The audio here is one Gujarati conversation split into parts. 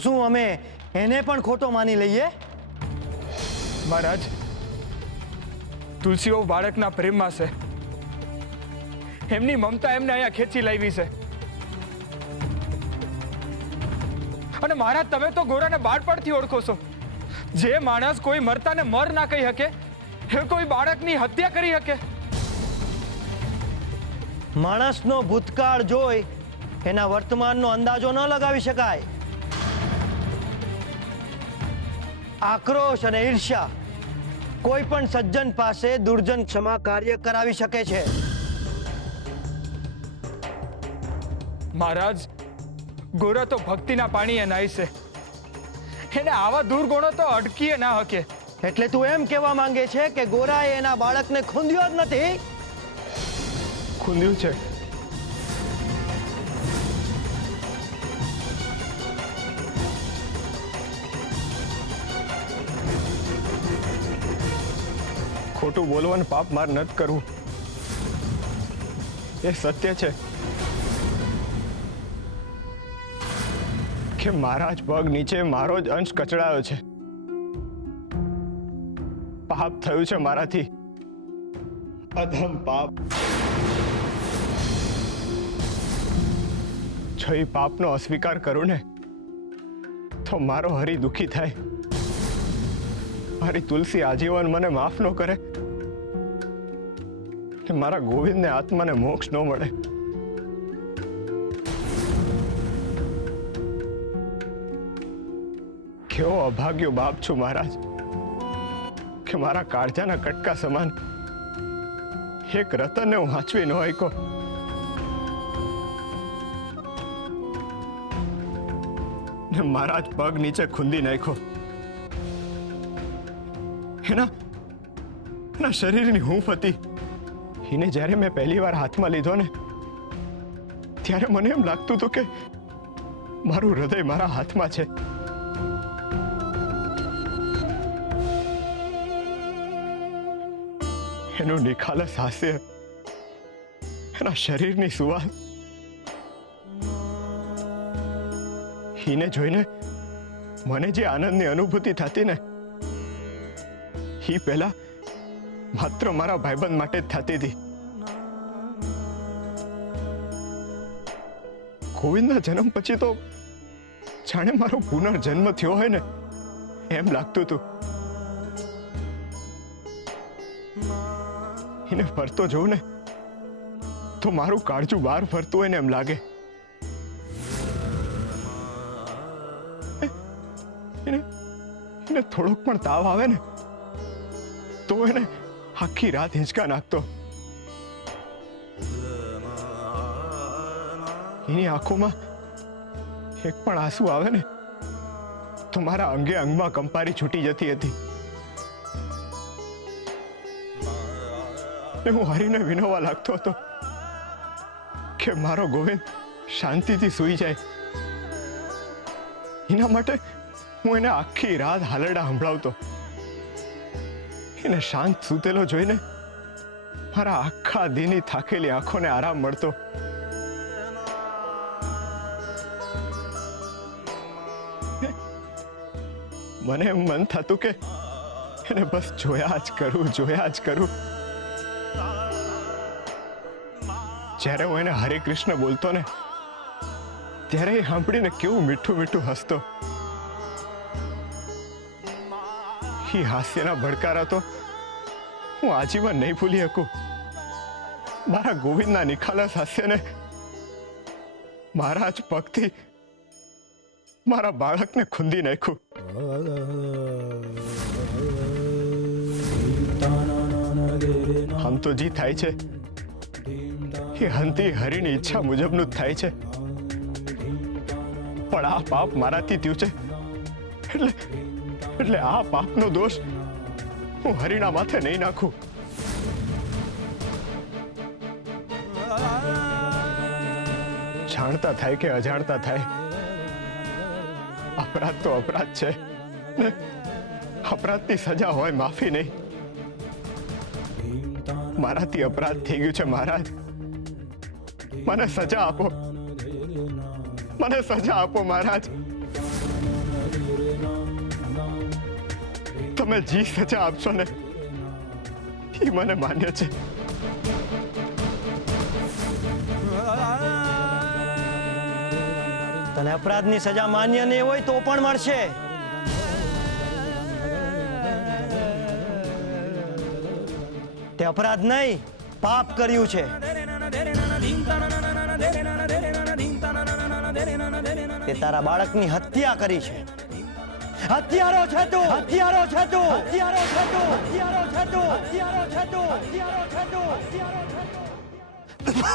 તો શું અમે એને પણ ખોટો માની લઈએ? મહારાજ, તુલસીઓ બાળકના પ્રેમમાં છે. એમની મમતા એમને અહીંયા ખેંચી લાવી છે. અને મહારાજ, તમે તો ગોરાને બાળપણથી ઓળખો છો. જે માણસ કોઈ મરતાને મર ના કહી શકે, એ કોઈ બાળકની હત્યા કરી શકે? માણસનો ભૂતકાળ જોઈ એના વર્તમાનનો અંદાજો ન લગાવી શકાય. આક્રોશ અને ઈર્ષ્યા કોઈ પણ સજ્જન પાસે દુર્જન ક્ષમા કાર્ય કરાવી શકે છે. મહારાજ, ગોરા તો ભક્તિના પાણીએ નાય છે. એને આવા દુર્ગુણો તો અટકીએ ના હકે. એટલે તું એમ કહેવા માંગે છે કે ગોરાએ એના બાળકને ખૂંદ્યો જ નથી? ખૂંદ્યું છે. ખોટું બોલવાનું પાપ માર નથી કરવું, એ સત્ય છે કે મારા જ પગ નીચે મારો જ અંશ કચડાયો છે. પાપ થયું છે મારાથી, અધમ પાપ. જો એ પાપનો અસ્વીકાર કરું ને તો મારો હરી દુખી થાય. મારી તુલસી આજીવન મને માફ ન કરે ને મારા ગોવિંદને આત્માને મોક્ષ ન મળે. કેવો અભાગ્યો બાપ છું મહારાજ કે મારા કાળજાના કટકા સમાન એક રતનને હું વાંચવી ન શક્યો. ને મારા જ પગ નીચે ખૂંદી નાખ્યો. એના શરીરની હૂંફ હતી. એને જ્યારે મેં પહેલી વાર હાથમાં લીધો ને ત્યારે મને એમ લાગતું હતું કે મારું હૃદય મારા હાથમાં છે. એનું નિખાલસ હાસ્ય, એના શરીરની સુવાસ, એને જોઈને મને જે આનંદની અનુભૂતિ થતી ને એ પહેલા માત્ર મારા ભાઈબંધ માટે જ થતી હતી. ગોવિંદના જન્મ પછી તો જાણે મારો પુનર્જન્મ થયો હોય ને એમ લાગતું હતું. એને ફરતો જોઉં ને તો મારું કાળજું બહાર ફરતું હોય ને એમ લાગે. એને થોડોક પણ તાવ આવે ને તો એને આખી રાત હિંચકા નાખતો. એની આંખોમાં એક પણ આંસુ આવે ને તો મારા અંગે અંગમાં કંપારી છૂટી જતી હતી. હું હરીને વિનોવા લાગતો હતો કે મારો ગોવિંદ શાંતિથી સૂઈ જાય. એના માટે હું એને આખી રાત હાલરડા સંભળાવતો. એને શાંત સૂતેલો જોઈને મારા આખા દીની થાકેલી આંખોને આરામ મળતો. મને એમ મન થતું કે એને બસ જોયા જ કરું. જ્યારે હું એને હરે કૃષ્ણ બોલતો ને ત્યારે એ સાંભળીને કેવું મીઠું મીઠું હસતો. એ હાસ્યના ભડકારા તો હું આજીવન નહીં ભૂલી શકું. મારા ગોવિંદના નિખાલસ હાસ્યને મારા જ પગથી મારા બાળકને ખૂંદી નાખ્યું. આમ તો જી થાય છે એ હંતી હરીની ઈચ્છા મુજબનું જ થાય છે, પણ આ પાપ મારાથી થયું છે એટલે આ પાપનો દોષ હું હરીના માથે નહીં નાખું. જાણતા થાય કે અજાણતા થાય, અપરાધ તો અપરાધ છે ને અપરાધની સજા હોય, માફી નહીં. મારાથી અપરાધ થઈ ગયું છે મહારાજ, મને સજા આપો, મને સજા આપો મહારાજ. તમે જી સજા આપશો ને એ મને માન્ય છે. તને અપરાધની સજા માન્ય નહીં હોય તો પણ મળશે. તે અપરાધ નહીં, પાપ કર્યું છે. તે તારા બાળકની હત્યા કરી છે. હત્યારો છે તું, હત્યારો છે તું, હત્યારો છે તું, હત્યારો છે તું, હત્યારો છે તું, હત્યારો છે તું, હત્યારો છે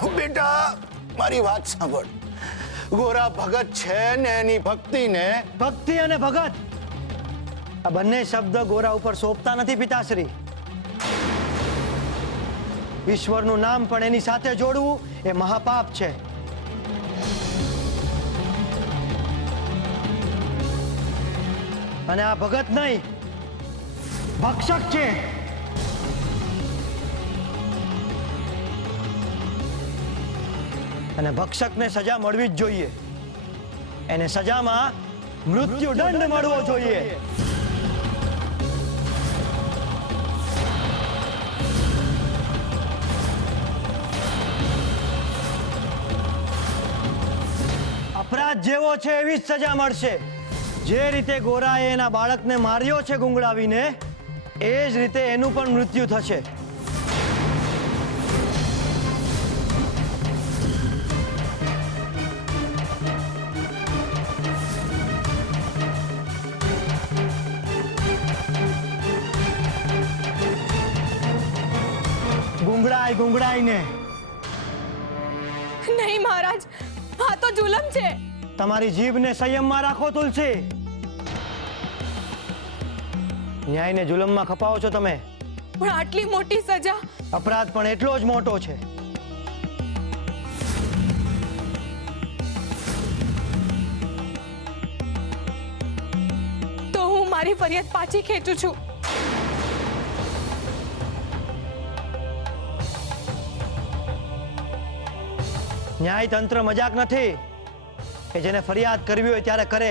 તું. બેટા મારી વાત સાંભળ. ગોરા ભગત છે ને એની ભક્તિને ભક્તિ અને ભગત આ બંને શબ્દ ગોરા ઉપર સોંપતા નથી પિતાશ્રી. ઈશ્વરનું નામ પણ એની સાથે જોડવું એ મહાપાપ છે. અને આ ભગત નહીં, ભક્ષક છે. અને ભક્ષકને સજા મળવી જ જોઈએ. એને સજામાં મૃત્યુદંડ મળવો જોઈએ. અપરાધ જેવો છે એવી જ સજા મળશે. જે રીતે ગોરાએ એના બાળકને માર્યો છે ગુંગળાવીને, એ જ રીતે એનું પણ મૃત્યુ થશે. ગુંગળાઈને નહીં મહારાજ, આ તો જુલમ છે. તમારી જીભને સંયમમાં રાખો તુલસી. ન્યાયને જુલમમાં ખપાવો છો તમે. પણ આટલી મોટી સજા. અપરાધ પણ એટલો જ મોટો છે. તો હું મારી ફરિયાદ પાછી ખેંચું છું. ન્યાયતંત્ર મજાક નથી કે જેને ફરિયાદ કરવી હોય ત્યારે કરે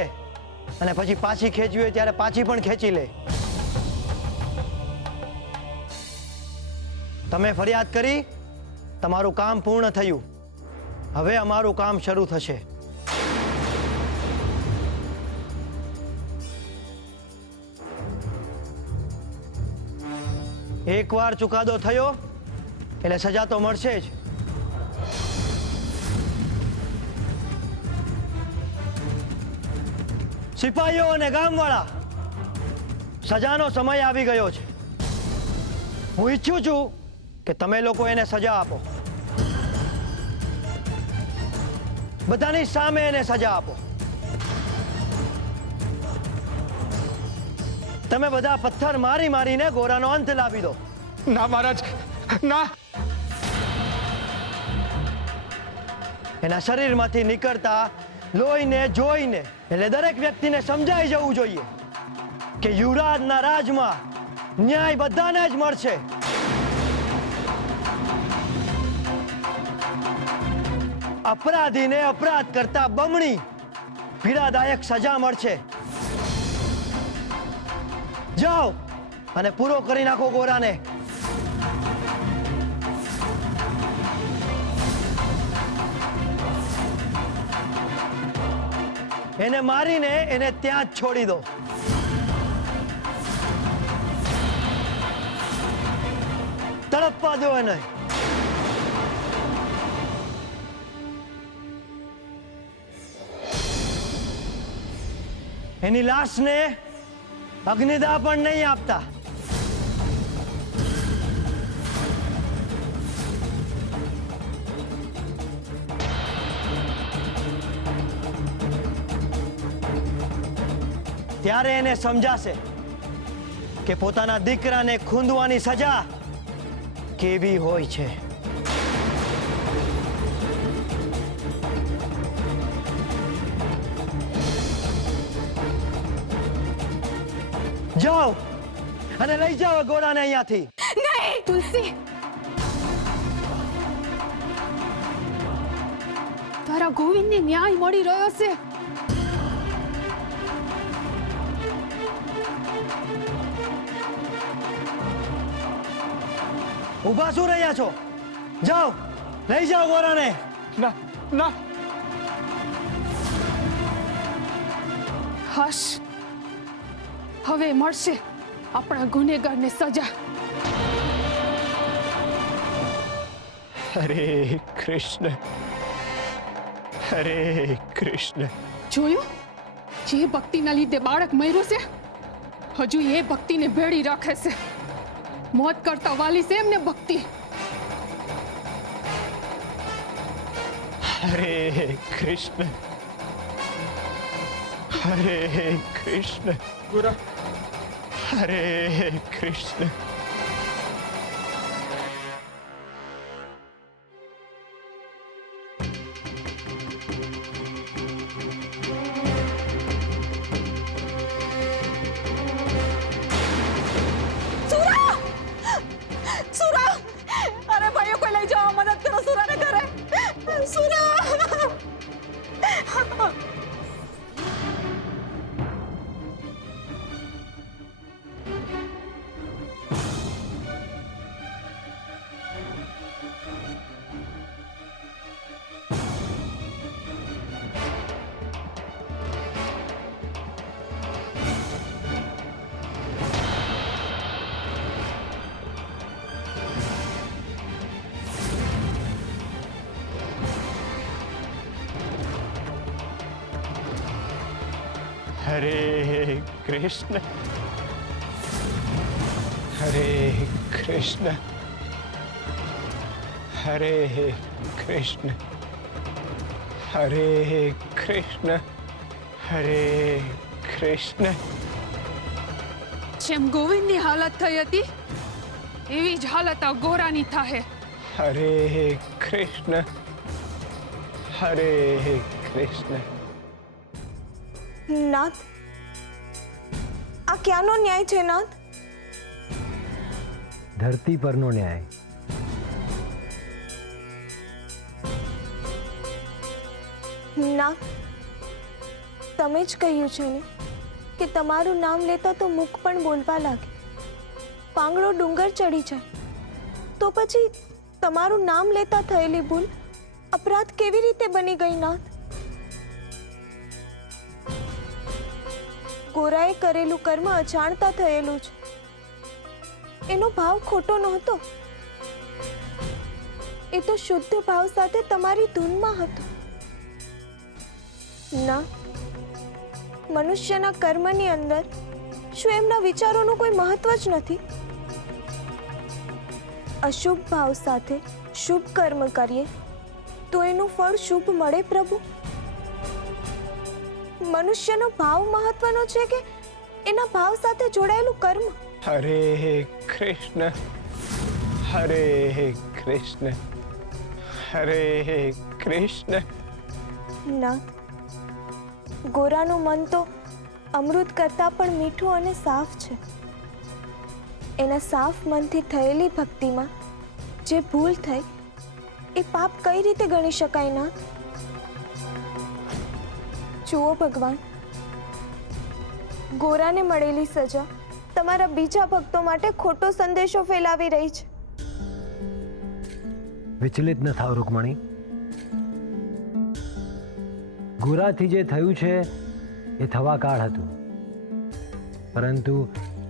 અને પછી પાછી ખેંચવી હોય ત્યારે પાછી પણ ખેંચી લે. તમે ફરિયાદ કરી, તમારું કામ પૂર્ણ થયું. હવે અમારું કામ શરૂ થશે. એકવાર ચુકાદો થયો એટલે સજા તો મળશે જ. સિપાહીઓ અને ગામવાળા, સજાનો સમય આવી ગયો છે. હું ઈચ્છું છું કે તમે લોકો એને સજા આપો. બધાની સામે એને સજા આપો. તમે બધા પથ્થર મારી મારીને ગોરાનો અંત લાવી દો. ના મહારાજ, ના. એના શરીરમાંથી નીકળતા લોહીને જોઈને એટલે દરેક વ્યક્તિને સમજાઈ જવું જોઈએ કે યુવરાજના રાજમાં ન્યાય બધાને જ મળશે. અપરાધીને અપરાધ કરતા બમણી પીડાદાયક સજા મળશે. જાઓ અને પૂરો કરી નાખો ગોરાને. એને મારીને એને ત્યાં જ છોડી દો. તડપવા દો એને. એની લાશને અગ્નિદાહ પણ નહીં આપતા. ત્યારે એને સમજાશે કે પોતાના દીકરાને ખૂંદવાની સજા કેવી હોય છે. જાઓ અને લઈ જાઓ ગોરાને અહીંયાથી. નહીં તુલસી, તારા ગોવિંદને ન્યાય મળી રહ્યો છે. ઊભા શું રહ્યા છો? જાઓ, લઈ જાઓ ગોરાને. ના ના, હશ, હવે મળશે આપણા ગુનેગારને સજા. હરે કૃષ્ણ, હરે કૃષ્ણ. જોયું, જે ભક્તિના લીધે બાળક મર્યું છે, હજુ એ ભક્તિને ભેળી રાખે છે. મોત કરતા વાલી છે એમને ભક્તિ. હરે કૃષ્ણ, હરે કૃષ્ણ, હરે કૃષ્ણ. સુરા! અરે ભાઈઓ, કોઈ લઈ જાઓ, મદદ કરો સુરાને ઘરે. સુરા! હરે કૃષ્ણ, હરે કૃષ્ણ, હરે કૃષ્ણ, હરે કૃષ્ણ, હરે કૃષ્ણ. જેમ ગોવિંદની હાલત થઈ હતી એવી જ હાલત આ ગોરાની થાહે. હરે કૃષ્ણ, હરે કૃષ્ણ. નાથ, આ ક્યાંનો ન્યાય છે નાથ? ધરતી પરનો ન્યાય. નાથ, તમે જ કહ્યું છે ને કે તમારું નામ લેતા તો મુખ પણ બોલવા લાગે, પાંગડો ડુંગર ચડી જાય. તો પછી તમારું નામ લેતા થયેલી ભૂલ અપરાધ કેવી રીતે બની ગઈ નાથ? ગોરાએ કરેલું કર્મ અજાણતા થયેલું છે. એનો ભાવ ખોટો નહોતો. એ તો શુદ્ધ ભાવ સાથે તમારી ધૂનમાં હતો. ના, મનુષ્યના કર્મની અંદર શું એમના વિચારોનું કોઈ મહત્વ જ નથી? અશુભ ભાવ સાથે શુભ કર્મ કરીએ તો એનું ફળ શુભ મળે પ્રભુ? મનુષ્યનો ભાવ મહત્વનો છે કે એના ભાવ સાથે જોડાયેલું કર્મ? હરે કૃષ્ણ, હરે કૃષ્ણ, હરે કૃષ્ણ. ના, ગોરાનું મન તો અમૃત કરતાં પણ મીઠું અને સાફ છે. એના સાફ મનથી થયેલી ભક્તિમાં જે ભૂલ થઈ એ પાપ કઈ રીતે ગણી શકાય ના? જુઓ ભગવાન, ગોરાને મળેલી સજા તમારા બીજા ભક્તો માટે ખોટો સંદેશો ફેલાવી રહી છે. વિચલિત ન થાવ રૂકમણી. ગોરાથી જે થયું છે એ થવા કાળ હતું, પરંતુ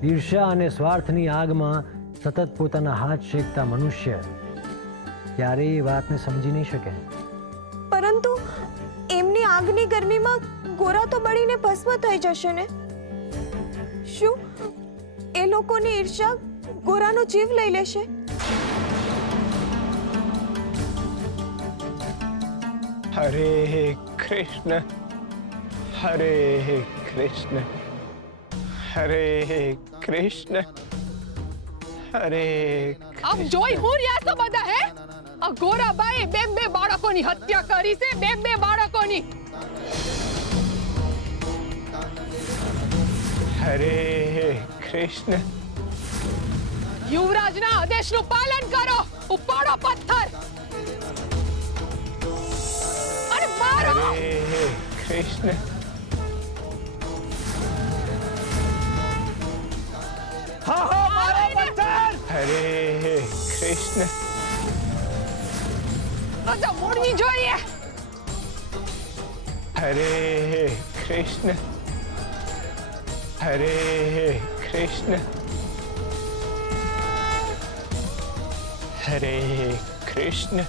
ઈર્ષ્યા અને સ્વાર્થની આગમાં સતત પોતાના હાથ શેકતા મનુષ્ય ક્યારેય એ વાતને સમજી નહીં શકે. પરંતુ એમની આગની ગરમીમાં ગોરા તો બળીને ભસ્મ થઈ જશે ને? શું એ લોકોની ઈર્ષ્યા ગોરાનો જીવ લઈ લેશે? હરે કૃષ્ણ, હરે કૃષ્ણ, હરે કૃષ્ણ, હરે. આપ જોઈ હું રહ્યા છો બધા હે? આ ગોરાબાએ બે બાળકોની હત્યા કરી છે, બે બાળકોની. હરે કૃષ્ણ. યુવરાજના આદેશનું પાલન કરો. ઉપાડો પથ્થર અને મારો. હરે કૃષ્ણ. હા હા, મારો પથ્થર. હરે કૃષ્ણ રજા મોડવી જોઈએ. હરે કૃષ્ણ હરે કૃષ્ણ હરે કૃષ્ણ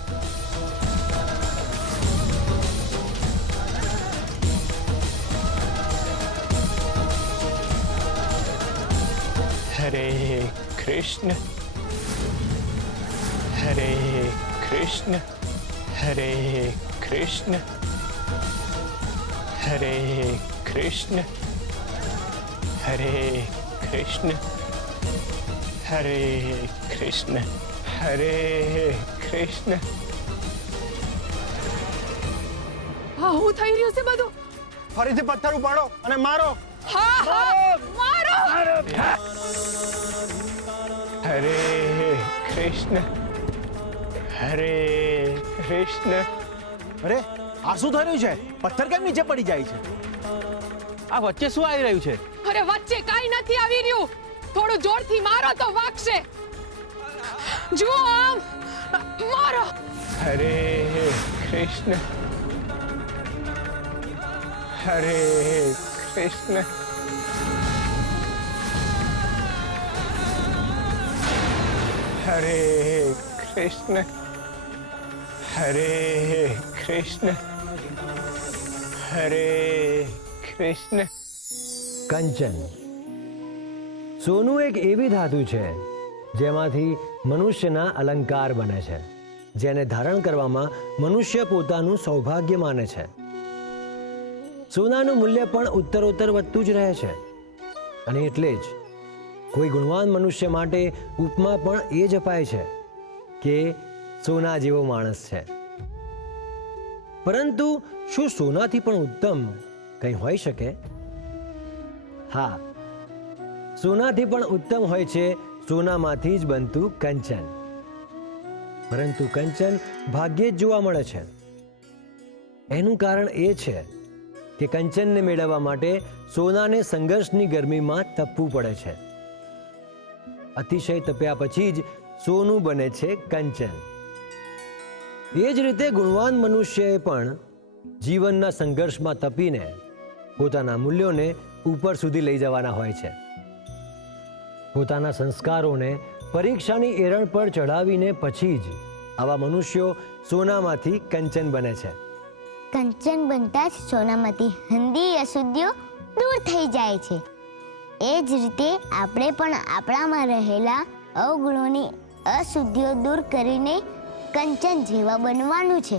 હરે કૃષ્ણ હરે કૃષ્ણ હરે કૃષ્ણ હરે કૃષ્ણ હરે કૃષ્ણ હરે કૃષ્ણ હરે કૃષ્ણ. હા, હું થઈ રહ્યું છે બધું. ફરીથી પથ્થર ઉપાડો અને મારો. હા હા, મારો. હરે કૃષ્ણ હરે કૃષ્ણ. અરે આ શું થઈ રહ્યું છે? પથ્થર કેમ નીચે પડી જાય છે? આ વચ્ચે શું આવી રહ્યું છે? અરે વચ્ચે કાઈ નથી આવી રહ્યું. થોડું જોરથી મારો તો વાગશે. જુઓ આમ, મારો. હરે કૃષ્ણ હરે કૃષ્ણ હરે કૃષ્ણ હરે કૃષ્ણ હરે કૃષ્ણ. કંચન સોનું એક એવી ધાતુ છે જેમાંથી મનુષ્યના અલંકાર બને છે, જેને ધારણ કરવામાં મનુષ્ય પોતાનું સૌભાગ્ય માને છે. સોનાનું મૂલ્ય પણ ઉત્તરોત્તર વધતું જ રહે છે અને એટલે જ કોઈ ગુણવાન મનુષ્ય માટે ઉપમા પણ એ જ અપાય છે કે સોના જેવો માણસ છે. પરંતુ શું સોનાથી પણ ઉત્તમ કંઈ હોઈ શકે? હા, સોનાથી પણ ઉત્તમ હોય છે સોનામાંથી જ બનતું કંચન. પરંતુ કંચન ભાગ્યે જ જોવા મળે છે. એનું કારણ એ છે કે કંચનને મેળવવા માટે સોનાને સંઘર્ષની ગરમીમાં તપવું પડે છે. અતિશય તપ્યા પછી જ સોનું બને છે કંચન. એ જ રીતે ગુણવાન મનુષ્યએ પણ જીવનના સંઘર્ષમાં તપીને પોતાના મૂલ્યોને ઉપર સુધી લઈ જવાના હોય છે. પોતાના સંસ્કારોને પરીક્ષાની એરણ પર ચઢાવીને પછી જ આવા મનુષ્યો સોનામાંથી કંચન બને છે. કંચન બનતા જ સોનામાંથી હંધી અશુદ્ધિઓ દૂર થઈ જાય છે. એ જ રીતે આપણે પણ આપણામાં રહેલા અવગુણોની અશુદ્ધિઓ દૂર કરીને કંચન જેવા બનવાનું છે.